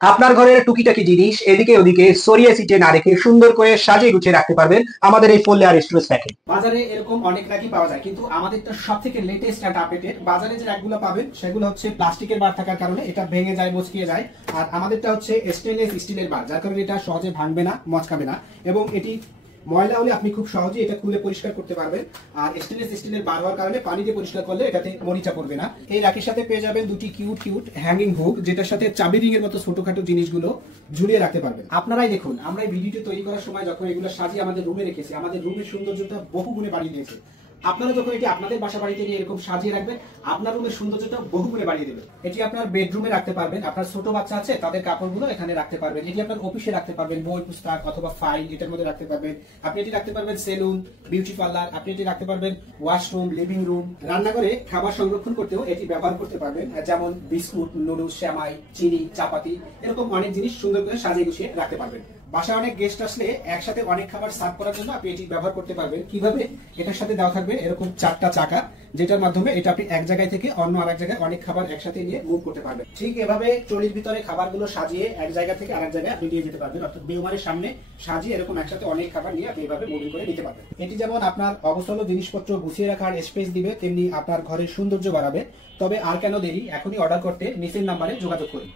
আপনার ঘরের টুকিটাকি জিনিস এদিকে ওদিকে সরিয়ে ছিটিয়ে না রেখে সুন্দর করে সাজিয়ে গুছিয়ে রাখতে পারবেন আমাদের এই 4 লেয়ার স্টোরেজ প্যাকে। বাজারে এরকম অনেক র্যাকই পাওয়া যায়, কিন্তু আমাদেরটা সবথেকে লেটেস্ট এন্ড আপডেটেড। বাজারে যে র্যাকগুলো পাবেন সেগুলো হচ্ছে প্লাস্টিকের বার থাকার কারণে এটা ভেঙে যায়, মচকিয়ে যায়। আর আমাদেরটা হচ্ছে স্টেনলেস স্টিলের বার, যার কারণে এটা সহজে ভাঙবে না, মচকাবে না, এবং এটি ময়লা হলে আপনি খুব সহজেই এটা খুলে পরিষ্কার করতে পারবেন। আর স্টেনলেস স্টিলের বার হওয়ার কারণে পানি দিয়ে পরিষ্কার করলে এটাতে মরিচা পড়বে না। এই রাখির সাথে পেয়ে যাবেন দুটি কিউট কিউট হ্যাঙ্গিং হুক, যেটার সাথে চাবি রিং এর মতো ছোটখাটো জিনিসগুলো ঝুলিয়ে রাখতে পারবেন। আপনারাই দেখুন, আমরা এই ভিডিওটি তৈরি করার সময় যখন এগুলো সাজিয়ে আমাদের রুমে রেখেছি, আমাদের রুমের সৌন্দর্যটা বহু গুণে বাড়িয়ে দিয়েছে। আপনারা যখন এটি আপনাদের বাসা বাড়িতে নিয়ে এরকম সাজিয়ে রাখবেন, আপনার রুমের সৌন্দর্যটা বহু গুণে বাড়িয়ে দেবে। এটি আপনার বেডরুমে রাখতে পারবেন, আপনার ছোট বাচ্চা আছে তাদের কাপড়গুলো এখানে রাখতে পারবেন। এটি আপনার অফিসে রাখতে পারবেন, বই পুস্তক অথবা ফাইল এটার মধ্যে রাখতে পারবেন। আপনি এটি রাখতে পারবেন সেলুন, বিউটি পার্লার, আপনি এটি রাখতে পারবেন ওয়াশরুম, লিভিং রুম। রান্নাঘরে খাবার সংরক্ষণ করতেও এটি ব্যবহার করতে পারবেন, যেমন বিস্কুট, নুডলস, সেমাই, চিনি, চাপাতি, এরকম অনেক জিনিস সুন্দর করে সাজিয়ে গুছিয়ে রাখতে পারবেন। বাসায় অনেক গেস্ট আসলে একসাথে অনেক খাবার সার্ভ করার জন্য আপনি এটি ব্যবহার করতে পারবেন। কিভাবে? এটার সাথে দেওয়া থাকবে এরকম 4টা চাকা, যেটার মাধ্যমে এটা আপনি এক জায়গায় থেকে অন্য আরেক জায়গায় অনেক খাবার একসাথে নিয়ে মুভ করতে পারবেন। ঠিক এভাবে ট্রলির ভিতরে খাবারগুলো সাজিয়ে এক জায়গা থেকে আরেক জায়গায় আপনি নিয়ে যেতে পারবেন, অর্থাৎ মেহমানের সামনে সাজিয়ে এরকম একসাথে অনেক খাবার নিয়ে আপনি এভাবে মুভিং করে নিতে পারবেন। এটি যেমন আপনার অবসর জিনিসপত্র গুছিয়ে রাখার স্পেস দিবে, তেমনি আপনার ঘরের সৌন্দর্য বাড়াবে। তবে আর কেন দেরি, এখনই অর্ডার করতে নিচের নাম্বারে যোগাযোগ করুন।